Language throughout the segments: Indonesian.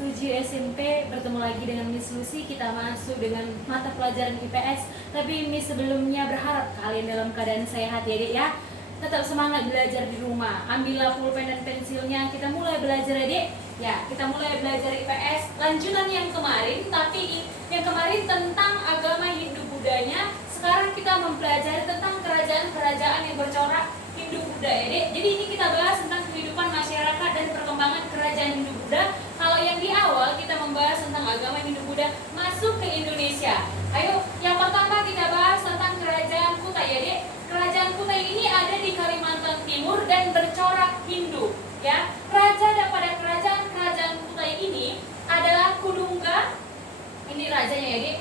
7 SMP bertemu lagi dengan Miss Lucy. Kita masuk dengan mata pelajaran IPS. Tapi Miss sebelumnya berharap kalian dalam keadaan sehat ya Dek ya. Tetap semangat belajar di rumah. Ambillah pulpen dan pensilnya. Kita mulai belajar ya Dek. Ya, kita mulai belajar IPS. Lanjutan yang kemarin, tapi yang kemarin tentang agama Hindu Budanya. Sekarang kita mempelajari tentang kerajaan-kerajaan yang bercorak Hindu Buddha ya Dek. Jadi ini kita bahas tentang kehidupan masyarakat dan perkembangan kerajaan Hindu Buddha. Kalau yang di awal kita membahas tentang agama Hindu Buddha masuk ke Indonesia. Ayo, yang pertama kita bahas tentang kerajaan Kutai ya Dek. Kerajaan Kutai ini ada di Kalimantan Timur dan bercorak Hindu ya. Raja daripada kerajaan Kutai ini adalah Kudungga. Ini rajanya ya Dek.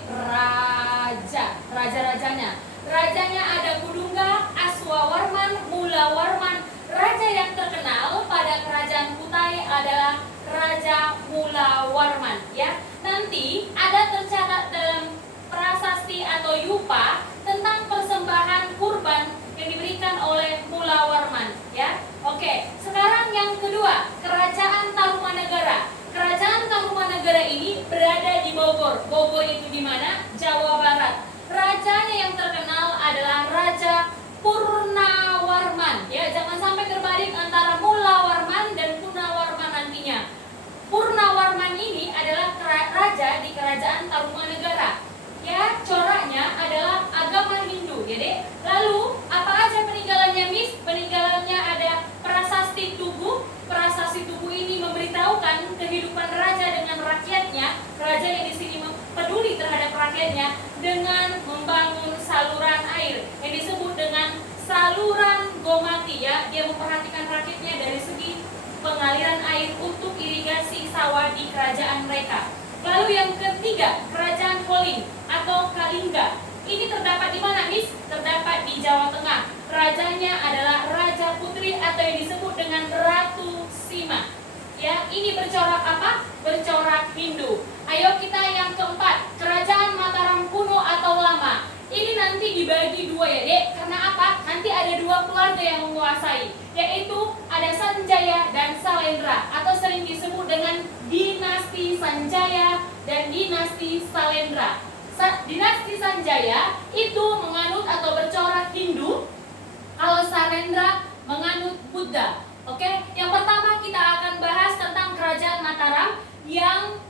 Raja-rajanya. Rajanya ada Kudungga, Aswawarman, Mulawarman. Raja yang terkenal pada kerajaan Kutai adalah Raja Mulawarman ya. Nanti ada tercatat dalam prasasti atau yupa tentang persembahan kurban yang diberikan oleh Mulawarman ya. Oke, sekarang yang kedua, Kerajaan Tarumanegara. Kerajaan Tarumanegara ini berada di Bogor. Bogor itu di mana? Jawa Barat. Rajanya yang terkenal adalah Raja Purnawarman ya. Jangan sampai terbalik antara Mulawarman dan Purnawarman nantinya. Purnawarman ini adalah raja di Kerajaan Tarumanegara ya. Coraknya adalah agama Hindu ya Dek. Lalu apa aja peninggalannya Miss? Peninggalannya ada prasasti Tugu. Prasasti Tugu ini memberitahukan kehidupan raja dengan rakyatnya. Raja yang di sini peduli terhadap rakyatnya dengan membangun saluran air yang disebut dengan saluran Gomati ya. Dia memperhatikan rakyatnya dari segi pengaliran air untuk irigasi sawah di kerajaan mereka. Lalu yang ketiga, Kerajaan Koling atau Kalingga. Ini terdapat di mana, Miss? Terdapat di Jawa Tengah. Rajanya adalah Raja Putri atau yang disebut dengan Ratu Sima. Ya, ini bercorak apa? Bercorak Hindu. Ayo kita yang keempat, Kerajaan Mataram Kuno atau Lama. Ini nanti dibagi dua ya Dek. Karena apa? Nanti ada dua keluarga yang menguasai, yaitu ada Sanjaya dan Salendra atau sering disebut dengan dinasti Sanjaya dan dinasti Salendra. Dinasti Sanjaya itu menganut atau bercorak Hindu, kalau Salendra menganut Buddha. Oke, yang pertama kita akan bahas tentang Kerajaan Mataram yang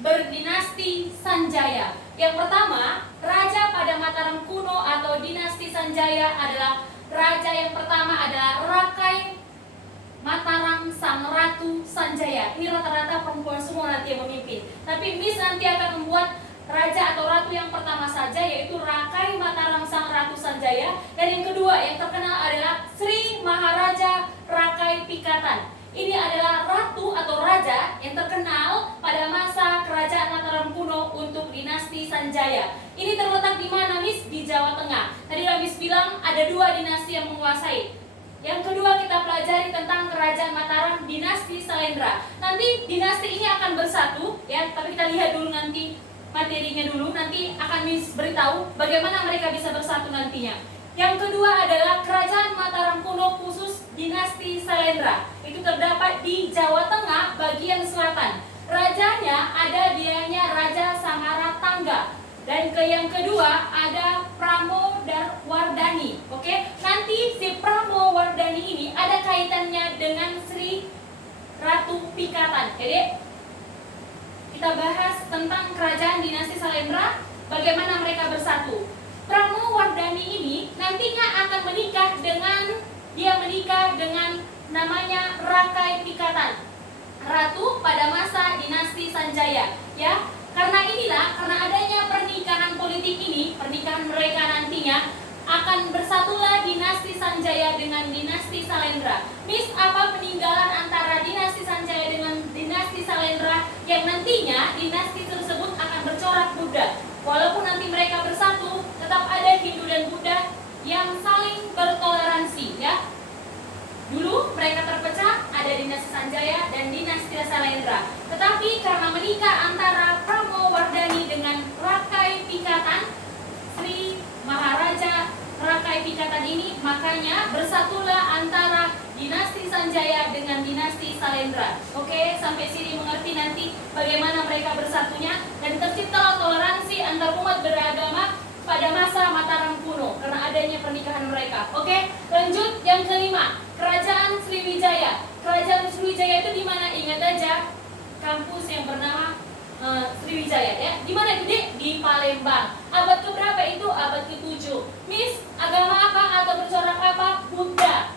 berdinasti Sanjaya. Yang pertama, raja pada Mataram kuno atau dinasti Sanjaya adalah raja yang pertama adalah Rakai Mataram Sang Ratu Sanjaya. Ini rata-rata perempuan semua nanti yang memimpin. Tapi Miss nanti akan membuat raja atau ratu yang pertama saja, yaitu Rakai Mataram Sang Ratu Sanjaya. Dan yang kedua yang terkenal adalah Sri Maharaja Rakai Pikatan. Ini adalah ratu atau raja yang terkenal pada masa kerajaan Mataram kuno untuk dinasti Sanjaya. Ini terletak di mana, Miss? Di Jawa Tengah. Tadi Miss bilang ada dua dinasti yang menguasai. Yang kedua kita pelajari tentang kerajaan Mataram dinasti Salendra. Nanti dinasti ini akan bersatu ya, tapi kita lihat dulu nanti materinya dulu. Nanti akan Miss beritahu bagaimana mereka bisa bersatu nantinya. Yang kedua adalah Kerajaan Mataram kuno khusus dinasti Salendra. Itu terdapat di Jawa Tengah bagian selatan. Rajanya ada dianya Raja Samara Tangga. Dan yang kedua ada Pramodawardhani. Oke, nanti si Pramodawardhani ini ada kaitannya dengan Sri Ratu Pikatan. Jadi kita bahas tentang kerajaan dinasti Salendra, bagaimana mereka bersatu. Pramodawardhani ini nantinya akan menikah dengan namanya Rakai Pikatan, ratu pada masa dinasti Sanjaya ya. Karena adanya pernikahan politik ini, pernikahan mereka nantinya akan bersatulah dinasti Sanjaya dengan dinasti Salendra. Miss, apa peninggalan antara dinasti Sanjaya dengan dinasti Salendra yang nantinya dinasti tersebut akan bercorak Buddha? Walaupun nanti mereka bersatu, tetap ada Hindu dan Buddha yang saling bertoleransi ya. Dulu mereka terpecah, ada dinasti Sanjaya dan dinasti Salendra. Tetapi karena menikah antara Pramodawardhani dengan Rakai Pikatan, Sri Maharaja Rakai Pikatan ini, makanya bersatulah antara dinasti Sanjaya dengan dinasti Salendra. Oke, sampai sini mengerti nanti bagaimana mereka bersatunya, dan terciptalah toleransi antar umat beragama pada masa Mataram kuno karena adanya pernikahan mereka. Oke, lanjut yang kelima, Kerajaan Sriwijaya. Kerajaan Sriwijaya itu di mana? Ingat aja kampus yang bernama Sriwijaya ya. Di mana itu, Dek? Di Palembang. Abad keberapa itu? Abad ke-7. Miss, agama apa atau bercorak apa? Buddha.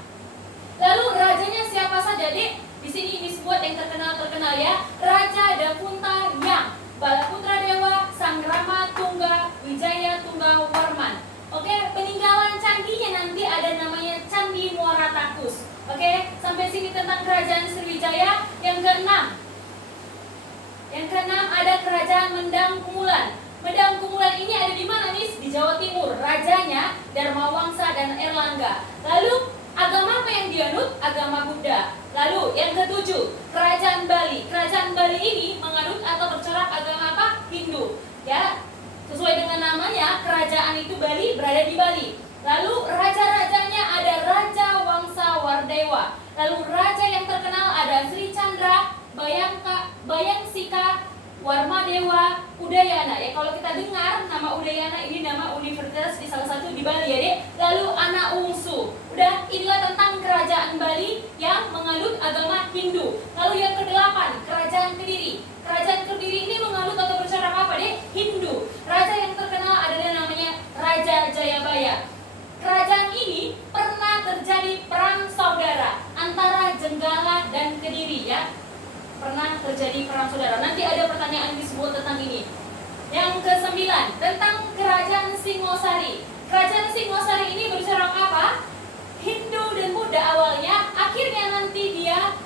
Lalu rajanya siapa saja, Dek? Di sini Miss buat yang terkenal ya. Raja Dapunta Yang, Balaputra Dewa, Sanggrama Tungga, Wijaya Tungga Warman. Oke, peninggalan candinya nanti ada namanya Candi Muara Takus. Oke, sampai sini tentang Kerajaan Sriwijaya. Yang keenam ada Kerajaan Mendang Kumulan. Mendang Kumulan ini ada di mana, Miss? Di Jawa Timur. Rajanya Dharma Wangsa dan Erlangga. Lalu agama apa yang dianut? Agama Buddha. Lalu yang ketujuh, Kerajaan Bali. Kerajaan Bali ini menganut atau bercorak agama apa? Hindu. Ya, sesuai dengan namanya, kerajaan itu Bali, berada di Bali. Lalu raja-rajanya ada Raja Wangsa Wardewa. Lalu raja yang terkenal ada Sri Chandra, Bayangsika, Warmadewa, Udayana. Ya, kalau kita dengar nama Udayana ini nama universitas di salah satu di Bali ya, Dek. Lalu Anak Wungsu. Udah, inilah tentang kerajaan Bali yang menganut agama Hindu. Lalu yang kedelapan, Kerajaan Kediri. Kerajaan Kediri ini menganut atau bercorak apa, Dek? Hindu. Raja yang terkenal adalah namanya Raja Jayabaya. Kerajaan ini pernah terjadi perang saudara antara Jenggala dan Kediri ya. Pernah terjadi perang saudara. Nanti ada pertanyaan disebut tentang ini. Yang ke-9 tentang Kerajaan Singosari. Kerajaan Singosari ini bercorak apa? Hindu dan Buddha awalnya, akhirnya nanti dia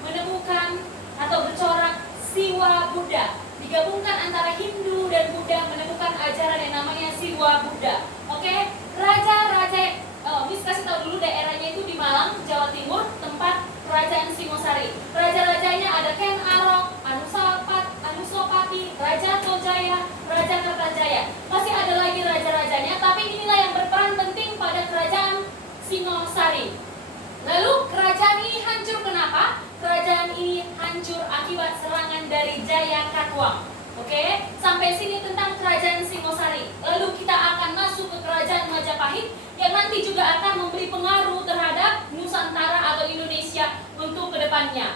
menemukan atau bercorak Siwa Buddha. Digabungkan antara Hindu dan Buddha menemukan ajaran yang namanya Siwa Buddha. Oke, raja-raja, Miss kasih tahu dulu daerahnya itu di Malang, Jawa Timur, tempat Kerajaan Singosari. Raja-rajanya ada Ken Arok, Anusopati, Raja Tojaya, Raja Kertajaya. Masih ada lagi raja-rajanya, tapi inilah yang berperan penting pada Kerajaan Singosari. Lalu kerajaan ini hancur kenapa? Kerajaan ini hancur akibat serangan dari Jaya Katuang. Oke, sampai sini tentang Kerajaan Singosari. Lalu kita akan masuk ke Kerajaan Majapahit yang nanti juga akan memberi pengaruh terhadap Nusantara atau Indonesia untuk kedepannya.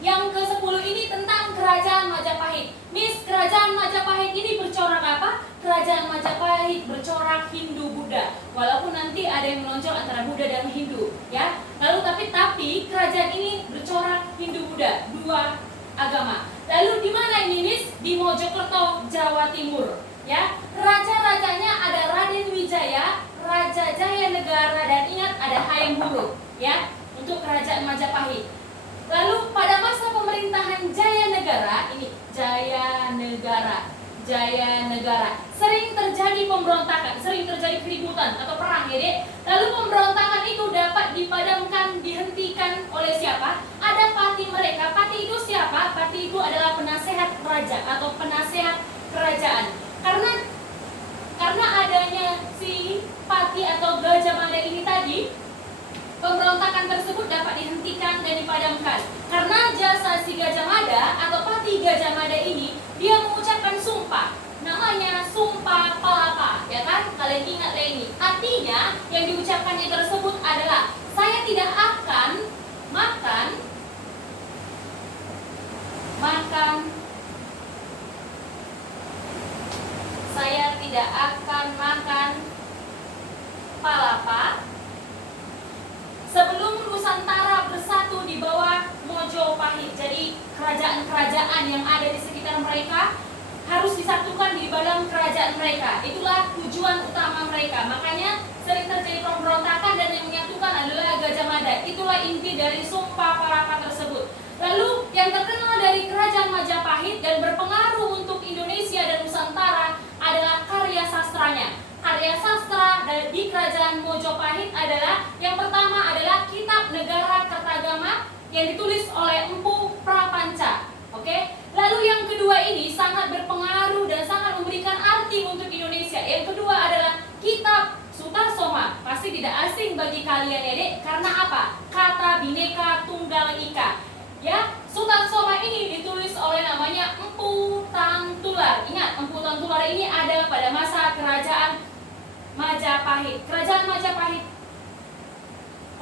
Yang ke-10 ini tentang Kerajaan Majapahit. Miss, Kerajaan Majapahit ini bercorak apa? Kerajaan Majapahit bercorak Hindu-Buddha. Walaupun nanti ada yang menonjol antara Buddha dan Hindu, ya. Lalu tapi kerajaan ini bercorak Hindu-Buddha, dua agama. Lalu di mana ini, Miss? Di Mojokerto, Jawa Timur, ya. Raja-rajanya ada Raden Wijaya, Raja Jaya Negara, dan ingat ada Hayam Wuruk, ya, untuk Kerajaan Majapahit. Lalu pada masa pemerintahan Jaya Negara, ini Jaya Negara, sering terjadi pemberontakan, sering terjadi keributan atau perang ya, Dek. Lalu pemberontakan itu dapat dipadamkan, dihentikan oleh siapa? Ada pati mereka. Pati itu siapa? Pati itu adalah penasehat raja atau penasehat kerajaan. Karena adanya si pati atau Gajah Mada ini tadi, pemberontakan tersebut dapat dihentikan dan dipadamkan. Karena jasa si Gajah Mada atau pati Gajah Mada ini, dia mengucapkan sumpah. Namanya Sumpah Palapa, ya kan? Kalian ingat ini. Artinya yang diucapkannya tersebut adalah saya tidak akan makan saya tidak akan makan palapa sebelum Nusantara bersatu di bawah Mojopahit. Jadi kerajaan-kerajaan yang ada di sekitar mereka harus disatukan di dalam kerajaan mereka. Itulah tujuan utama mereka. Makanya sering terjadi pemberontakan dan yang menyatukan adalah Gajah Mada. Itulah inti dari Sumpah Palapa tersebut. Lalu yang terkenal dari Kerajaan Majapahit dan berpengaruh untuk Indonesia dan Nusantara adalah karya sastranya. Karya sastra di Kerajaan Mojopahit adalah yang pertama adalah Kitab Negara Kertagama yang ditulis oleh Empu Prapanca. Oke. Lalu yang kedua ini sangat berpengaruh dan sangat memberikan arti untuk Indonesia. Yang kedua adalah Kitab Sutasoma. Pasti tidak asing bagi kalian ya, Dek. Karena apa? Kata Bhinneka Tunggal Ika. Ya, Sutasoma ini ditulis oleh namanya pada masa kerajaan Majapahit. Kerajaan Majapahit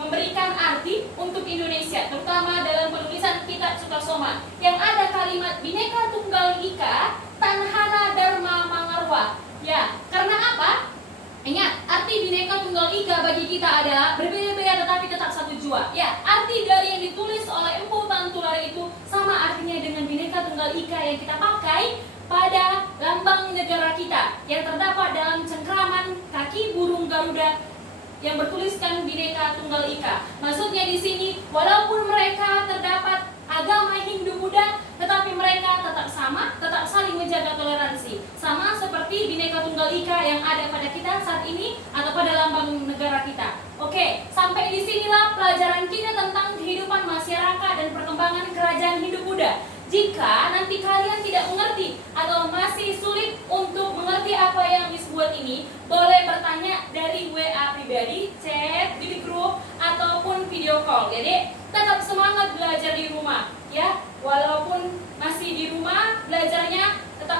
memberikan arti untuk Indonesia, terutama dalam penulisan kitab Sutasoma yang ada kalimat Bhinneka Tunggal Ika Tanhana Dharma Mangarwa. Ya, karena apa? Ingat, arti Bhinneka Tunggal Ika bagi kita adalah berbeda-beda tetapi tetap satu jua. Ya, arti dari yang ditulis oleh Empu Tantulare itu sama artinya dengan Bhinneka Tunggal Ika yang kita pakai pada lambang negara kita yang terdapat dalam cengkraman kaki burung Garuda yang bertuliskan Bhinneka Tunggal Ika. Maksudnya di sini, walaupun mereka terdapat agama Hindu Buddha, tetapi mereka tetap sama, tetap saling menjaga toleransi. Sama seperti Bhinneka Tunggal Ika yang ada pada kita saat ini atau pada lambang negara kita. Oke, sampai di sinilah pelajaran kita tentang kehidupan masyarakat dan perkembangan kerajaan Hindu Buddha. Jika nanti kalian tidak mengerti atau masih sulit untuk mengerti apa yang Miss buat ini, boleh bertanya dari WA pribadi, chat di grup, ataupun video call. Jadi tetap semangat belajar di rumah, ya. Walaupun masih di rumah, belajarnya tetap